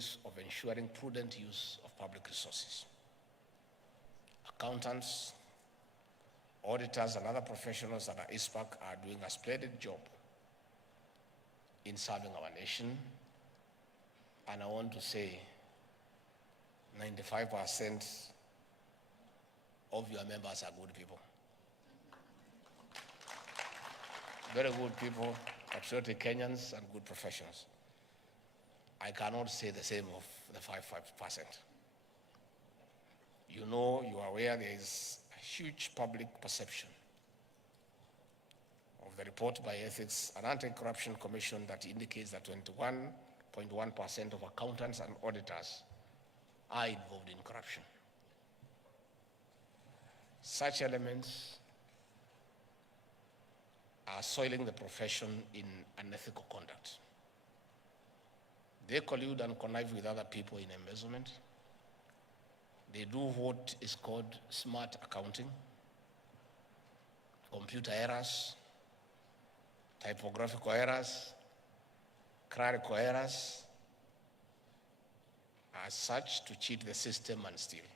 responsibilities of ensuring prudent use of public resources. Accountants, auditors, and other professionals at ISPAC are doing a splendid job in serving our nation. And I want to say 95% of your members are good people. Very good people, patriotic Kenyans, and good professionals. I cannot say the same of the 5%. You know, you are aware there is a huge public perception of the report by Ethics and Anti-Corruption Commission that indicates that 21.1% of accountants and auditors are involved in corruption. Such elements are soiling the profession in unethical conduct. They collude and connive with other people in embezzlement. They do what is called smart accounting, computer errors, typographical errors, clerical errors, as such to cheat the system and steal.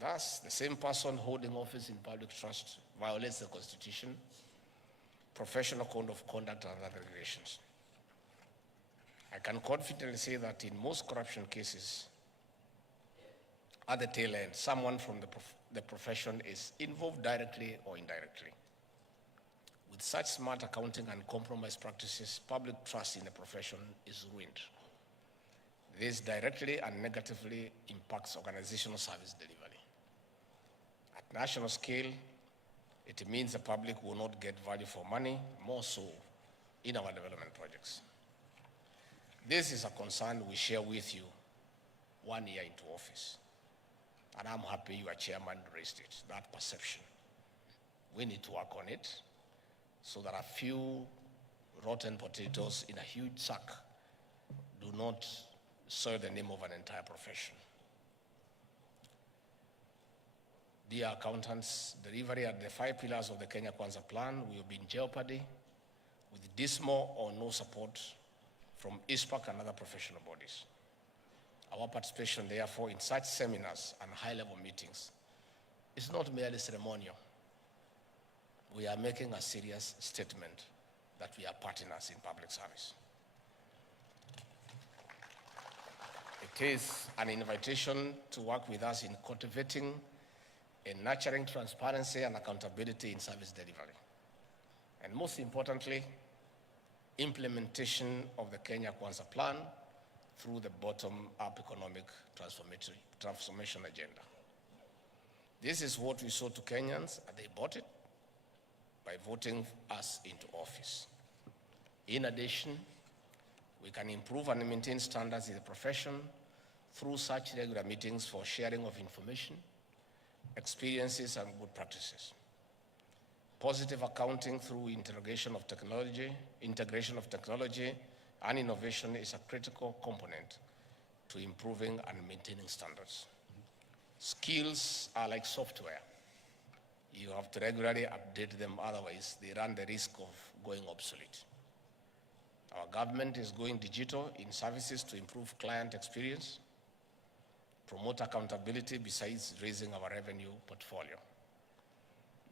Thus, the same person holding office in public trust violates the Constitution, professional code of conduct, and other regulations. I can confidently say that in most corruption cases, at the tail end, someone from the profession is involved directly or indirectly. With such smart accounting and compromised practices, public trust in the profession is ruined. This directly and negatively impacts organizational service delivery. At national scale, it means the public will not get value for money, more so in our development projects. This is a concern we share with you 1 year into office. And I'm happy your chairman raised it, that perception. We need to work on it so that a few rotten potatoes in a huge sack do not soil the name of an entire profession. Dear accountants, delivery at the 5 pillars of the Kenya Kwanza plan will be in jeopardy with dismal or no support from ISPAC and other professional bodies. Our participation, therefore, in such seminars and high-level meetings is not merely ceremonial. We are making a serious statement that we are partners in public service. It is an invitation to work with us in cultivating and nurturing transparency and accountability in service delivery. And most importantly, implementation of the Kenya Kwanza plan through the bottom-up economic transformation agenda. This is what we saw to Kenyans, and they bought it by voting us into office. In addition, we can improve and maintain standards in the profession through such regular meetings for sharing of information, experiences, and good practices. Positive accounting through integration of technology and innovation is a critical component to improving and maintaining standards. Skills are like software. You have to regularly update them, otherwise they run the risk of going obsolete. Our government is going digital in services to improve client experience, promote accountability besides raising our revenue portfolio.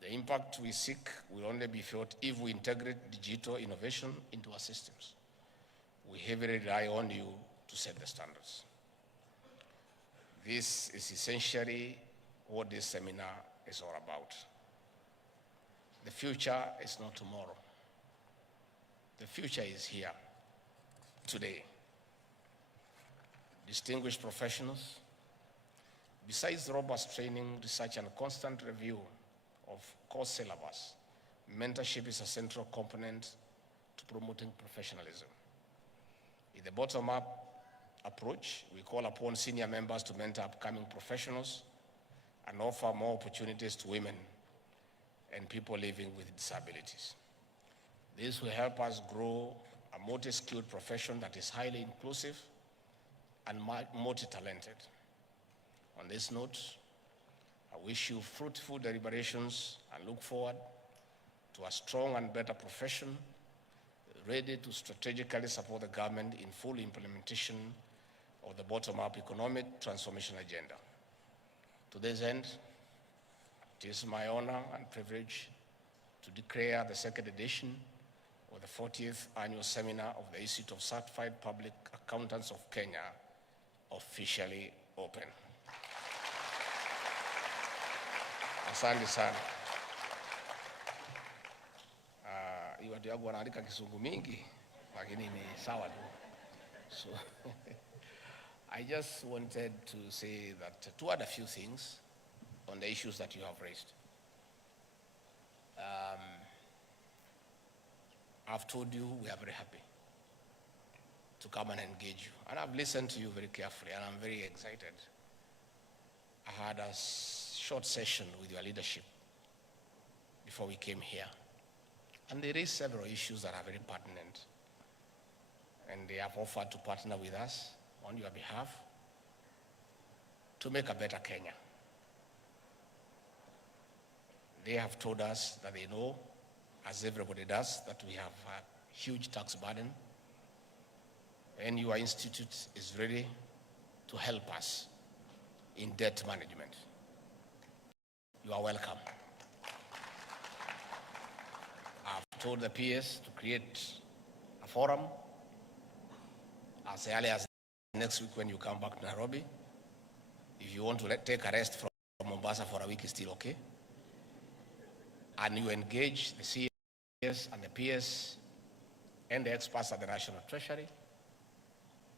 The impact we seek will only be felt if we integrate digital innovation into our systems. We heavily rely on you to set the standards. This is essentially what this seminar is all about. The future is not tomorrow. The future is here, today. Distinguished professionals, besides robust training, research, and constant review of course syllabus, mentorship is a central component to promoting professionalism. In the bottom-up approach, we call upon senior members to mentor upcoming professionals and offer more opportunities to women and people living with disabilities. This will help us grow a multi-skilled profession that is highly inclusive and multi-talented. On this note, I wish you fruitful deliberations and look forward to a strong and better profession, ready to strategically support the government in full implementation of the bottom-up economic transformation agenda. To this end, it is my honor and privilege to declare the second edition of the 40th annual seminar of the Institute of Certified Public Accountants of Kenya officially open. Asante sana. Hii watu yangu wanaandika Kisungu mingi, lakini ni sawa tu. So I just wanted to say that, to add a few things on the issues that you have raised. I've told you we are very happy to come and engage you. And I've listened to you very carefully, and I'm very excited. I had a short session with your leadership before we came here. And there is several issues that are very pertinent. And they have offered to partner with us on your behalf to make a better Kenya. They have told us that they know, as everybody does, that we have a huge tax burden, and your institute is ready to help us in debt management. You are welcome. I've told the PS to create a forum as early as next week when you come back to Nairobi. If you want to take a rest from Mombasa for a week, it's still okay. And you engage the CS and the PS and the experts at the National Treasury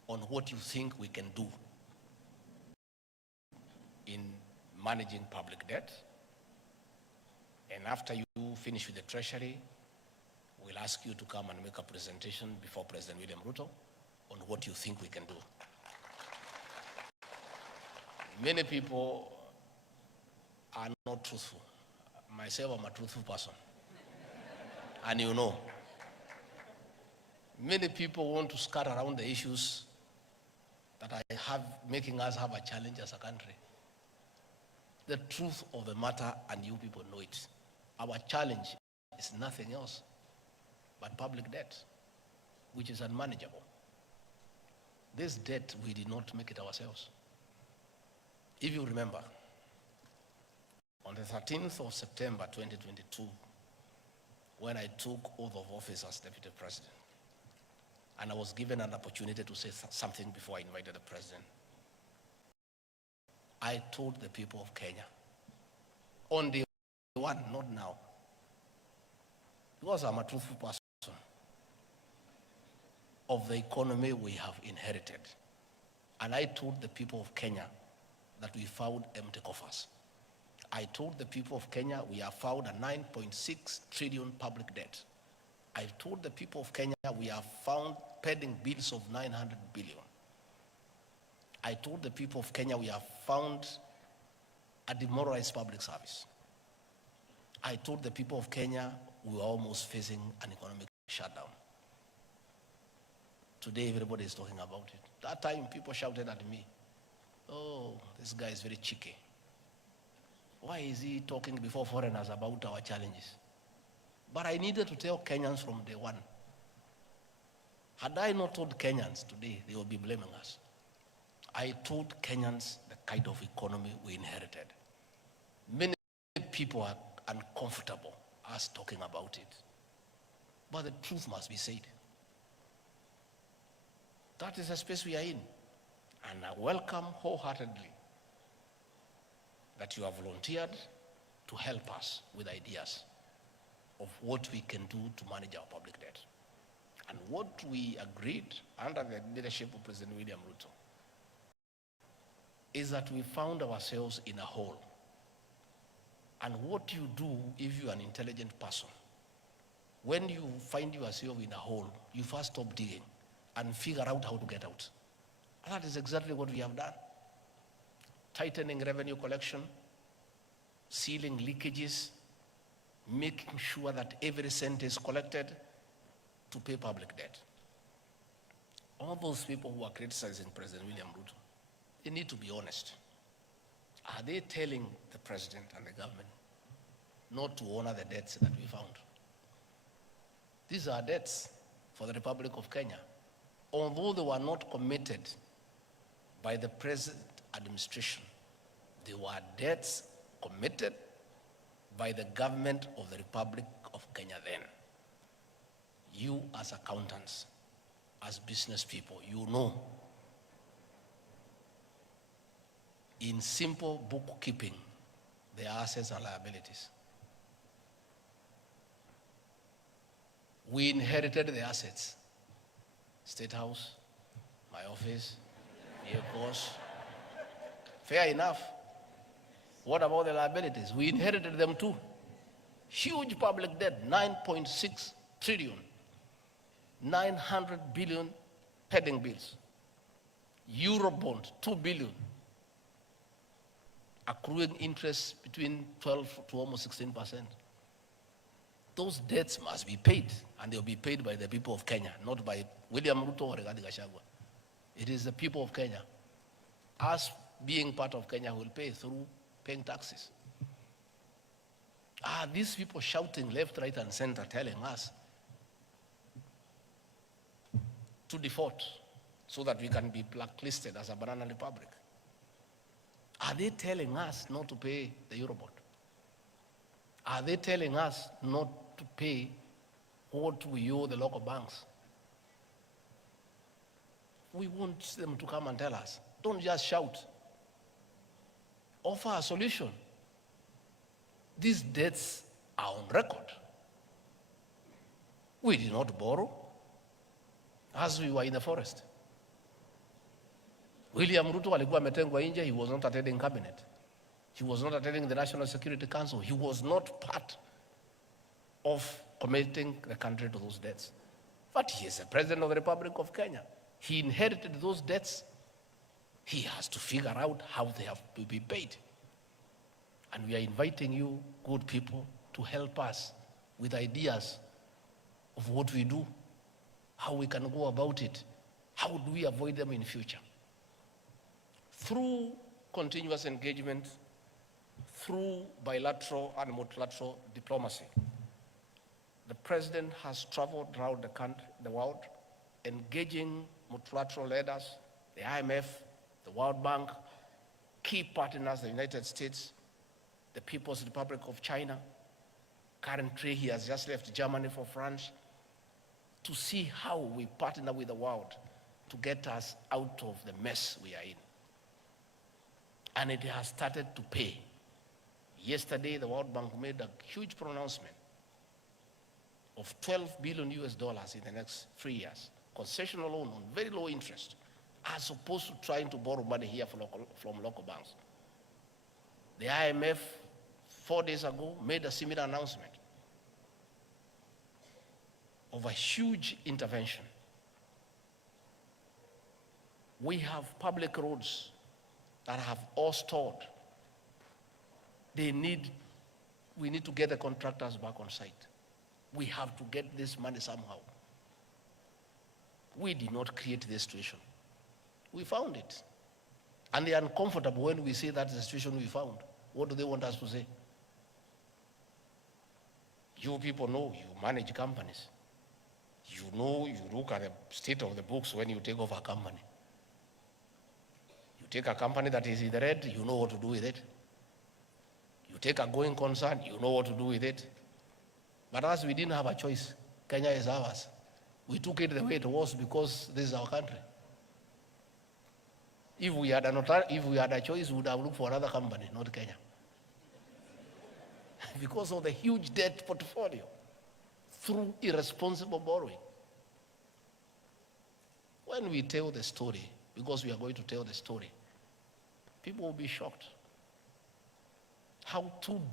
on what you think we can do in managing public debt. And after you finish with the Treasury, we'll ask you to come and make a presentation before President William Ruto on what you think we can do. Many people are not truthful. Myself, I'm a truthful person. And you know, many people want to skirt around the issues that I have, making us have a challenge as a country. The truth of the matter, and you people know it. Our challenge is nothing else but public debt, which is unmanageable. This debt, we did not make it ourselves. If you remember, on the 13th of September 2022, when I took oath of office as Deputy President, and I was given an opportunity to say something before I invited the President, I told the people of Kenya, on day one, not now, because I'm a truthful person, of the economy we have inherited. And I told the people of Kenya that we found empty coffers. I told the people of Kenya we have found a 9.6 trillion public debt. I told the people of Kenya we have found pending bills of 900 billion. I told the people of Kenya we have found a demoralized public service. I told the people of Kenya we were almost facing an economic shutdown. Today everybody is talking about it. That time people shouted at me, oh, this guy is very cheeky. Why is he talking before foreigners about our challenges? But I needed to tell Kenyans from day one. Had I not told Kenyans today, they would be blaming us. I told Kenyans the kind of economy we inherited. Many people are uncomfortable us talking about it. But the truth must be said. That is the space we are in. And I welcome wholeheartedly that you have volunteered to help us with ideas of what we can do to manage our public debt. And what we agreed under the leadership of President William Ruto is that we found ourselves in a hole. And what you do if you're an intelligent person, when you find yourself in a hole, you first stop digging and figure out how to get out. And that is exactly what we have done. Tightening revenue collection, sealing leakages, making sure that every cent is collected to pay public debt. All those people who are criticizing President William Ruto, they need to be honest. Are they telling the president and the government not to honor the debts that we found? These are debts for the Republic of Kenya. Although they were not committed by the present administration. They were debts committed by the government of the Republic of Kenya then. You as accountants, as business people, you know, in simple bookkeeping, there are assets and liabilities. We inherited the assets. State House, my office, vehicles. Fair enough. What about the liabilities? We inherited them too. Huge public debt, 9.6 trillion, 900 billion pending bills. Eurobond, 2 billion, accruing interest between 12 to almost 16%. Those debts must be paid, and they'll be paid by the people of Kenya, not by William Ruto or Gachagua. It is the people of Kenya. Us being part of Kenya will pay through paying taxes. These people shouting left, right, and center, telling us to default so that we can be blacklisted as a banana republic. Are they telling us not to pay the Eurobond? Are they telling us not to pay what we owe the local banks? We want them to come and tell us. Don't just shout. Offer a solution. These debts are on record. We did not borrow as we were in the forest. William Ruto alikuwa ametengwa nje. He was not attending cabinet. He was not attending the National Security Council. He was not part of committing the country to those debts. But he is the President of the Republic of Kenya. He inherited those debts. He has to figure out how they have to be paid. And we are inviting you, good people, to help us with ideas of what we do, how we can go about it, how do we avoid them in future. Through continuous engagement, through bilateral and multilateral diplomacy, the President has traveled around the country, the world, engaging multilateral leaders, the IMF, the World Bank, key partners, the United States, the People's Republic of China. Currently, he has just left Germany for France to see how we partner with the world to get us out of the mess we are in. And it has started to pay. Yesterday, the World Bank made a huge pronouncement of $12 billion in the next 3 years. Concessional loan on very low interest, as opposed to trying to borrow money here from local banks. The IMF, 4 days ago, made a similar announcement of a huge intervention. We have public roads that have all stalled. We need to get the contractors back on site. We have to get this money somehow. We did not create this situation. We found it. And they are uncomfortable when we say that's the situation we found. What do they want us to say? You people know, you manage companies. You know, you look at the state of the books when you take over a company. You take a company that is in the red, you know what to do with it. You take a going concern, you know what to do with it. But as we didn't have a choice, Kenya is ours. We took it the way it was because this is our country. If we had a choice, we would have looked for another company, not Kenya. Because of the huge debt portfolio through irresponsible borrowing. When we tell the story, because we are going to tell the story, people will be shocked. How 2 billion